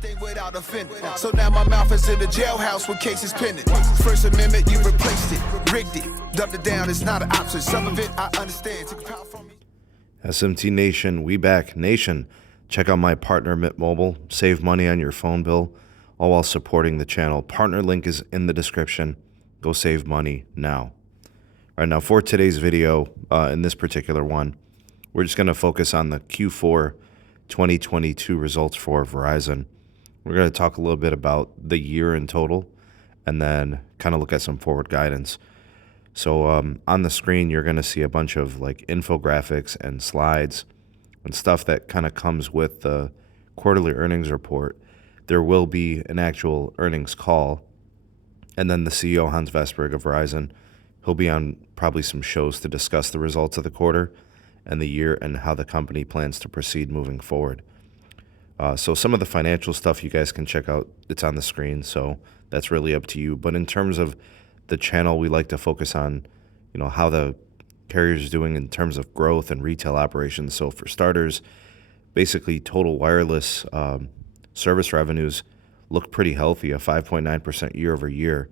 everything without offending. So now my mouth is in the jailhouse with cases pending. First Amendment, you replaced it, rigged it, dumbed it down. It's not an option. Some of it I understand. Took power from me. SMT Nation, we back. Nation, check out my partner Mint Mobile. Save money on your phone bill, all while supporting the channel. Partner link is in the description. Go save money now. All right, now for today's video, in this particular one, we're just going to focus on the Q4 2022 results for Verizon. We're going to talk a little bit about the year in total and then kind of look at some forward guidance. So on the screen, you're going to see a bunch of like infographics and slides and stuff that kind of comes with the quarterly earnings report. There will be an actual earnings call, and then the CEO, Hans Vestberg of Verizon, he'll be on probably some shows to discuss the results of the quarter and the year and how the company plans to proceed moving forward. So some of the financial stuff you guys can check out. It's on the screen, so that's really up to you. But in terms of the channel, we like to focus on, how the carrier is doing in terms of growth and retail operations. So for starters, basically total wireless service revenues look pretty healthy, a 5.9% year over year.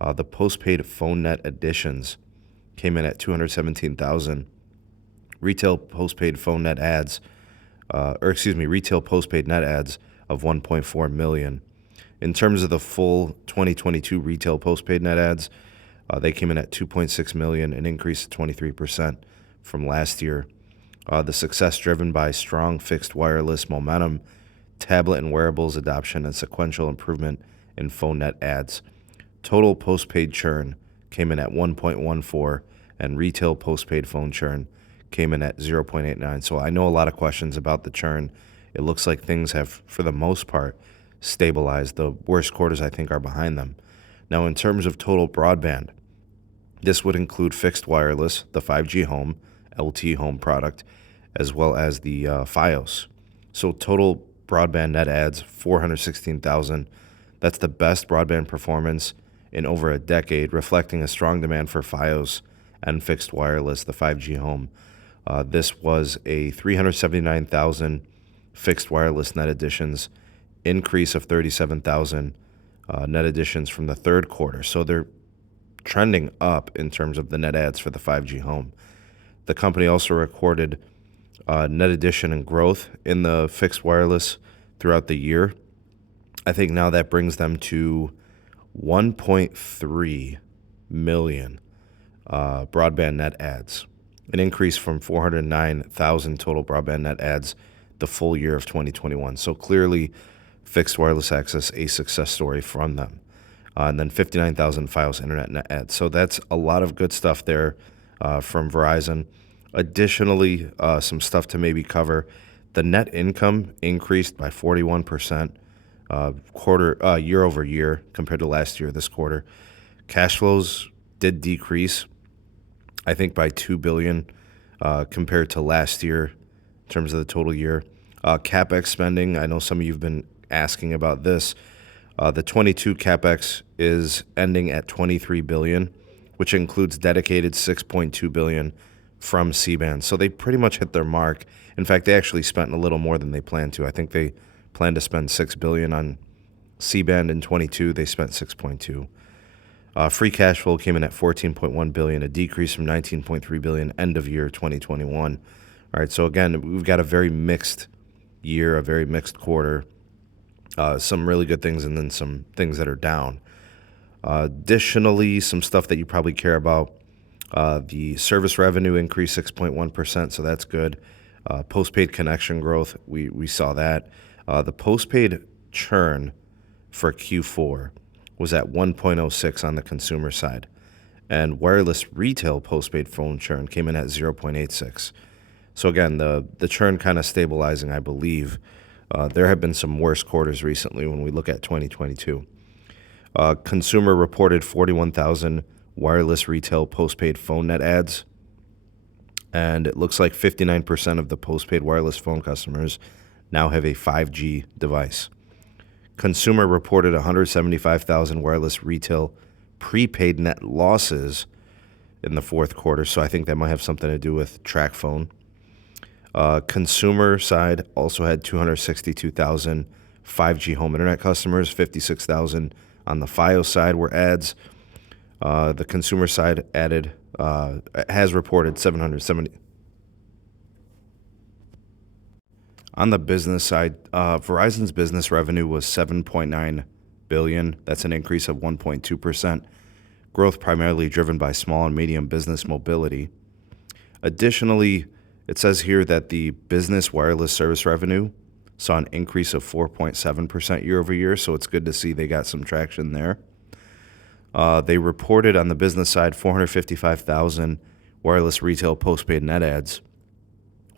The postpaid phone net additions came in at 217,000. Retail postpaid phone net adds, retail postpaid net adds of 1.4 million. In terms of the full 2022 retail postpaid net adds, they came in at 2.6 million, an increase of 23% from last year. The success driven by strong fixed wireless momentum, tablet and wearables adoption, and sequential improvement in phone net adds. Total postpaid churn came in at 1.14, and retail postpaid phone churn came in at 0.89. So I know a lot of questions about the churn. It looks like things have, for the most part, stabilized. The worst quarters, I think, are behind them. Now, in terms of total broadband, this would include fixed wireless, the 5G home, LT home product, as well as the Fios. So total broadband net adds, 416,000. That's the best broadband performance in over a decade, reflecting a strong demand for Fios and fixed wireless, the 5G home. This was a 379,000 fixed wireless net additions, increase of 37,000 net additions from the third quarter. So they're trending up in terms of the net adds for the 5G home. The company also recorded net addition and growth in the fixed wireless throughout the year. I think now that brings them to 1.3 million broadband net adds, an increase from 409,000 total broadband net adds the full year of 2021. So clearly, fixed wireless access, a success story from them. And then 59,000 Fios internet net adds. So that's a lot of good stuff there from Verizon. Additionally, some stuff to maybe cover. The net income increased by 41% year over year compared to last year, this quarter. Cash flows did decrease, I think, by $2 billion compared to last year in terms of the total year. CapEx spending, I know some of you have been asking about this. The 22 CapEx is ending at $23 billion, which includes dedicated $6.2 billion from C-band. So they pretty much hit their mark. In fact, they actually spent a little more than they planned to. I think they planned to spend $6 billion on C-band in 22. They spent 6.2. Free cash flow came in at $14.1 billion, a decrease from $19.3 billion end of year 2021. All right, so again, we've got a very mixed year, a very mixed quarter. Some really good things and then some things that are down. Additionally, some stuff that you probably care about. The service revenue increased 6.1%, so that's good. Postpaid connection growth, we saw that. The postpaid churn for Q4 was at 1.06 on the consumer side, and wireless retail postpaid phone churn came in at 0.86. So again, the churn kind of stabilizing, I believe. There have been some worse quarters recently when we look at 2022. Consumer reported 41,000 wireless retail postpaid phone net adds, and it looks like 59% of the postpaid wireless phone customers now have a 5G device. Consumer reported 175,000 wireless retail prepaid net losses in the fourth quarter, so I think that might have something to do with TracFone. Consumer side also had 262,000 5G home internet customers. 56,000 on the Fios side were adds. The consumer side has reported 770. On the business side, Verizon's business revenue was $7.9 billion. That's an increase of 1.2%. Growth primarily driven by small and medium business mobility. Additionally, it says here that the business wireless service revenue saw an increase of 4.7% year over year, so it's good to see they got some traction there. They reported on the business side 455,000 wireless retail postpaid net adds,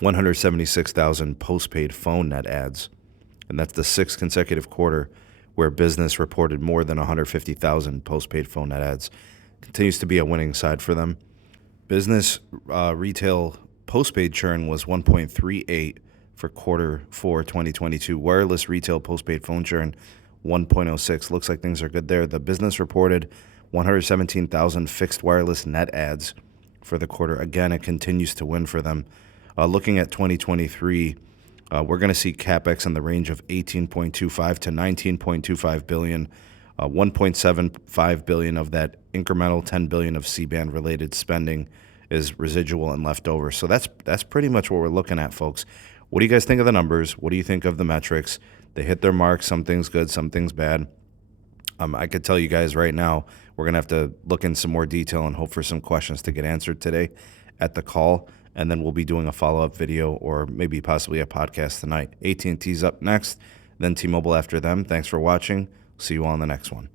176,000 postpaid phone net adds, and that's the sixth consecutive quarter where business reported more than 150,000 postpaid phone net adds. Continues to be a winning side for them. Business retail postpaid churn was 1.38 for quarter 4 2022. Wireless retail postpaid phone churn 1.06. Looks like things are good there. The business reported 117,000 fixed wireless net adds for the quarter. Again, it continues to win for them. Looking at 2023, we're going to see CapEx in the range of $18.25 to $19.25 billion. 1.75 billion of that incremental 10 billion of C-band related spending is residual and left over. So that's pretty much what we're looking at, folks. What do you guys think of the numbers? What do you think of the metrics? They hit their mark. Some things good, some things bad. I could tell you guys right now, we're going to have to look in some more detail and hope for some questions to get answered today at the call. And then we'll be doing a follow-up video or maybe possibly a podcast tonight. AT&T's up next, then T-Mobile after them. Thanks for watching. See you all in the next one.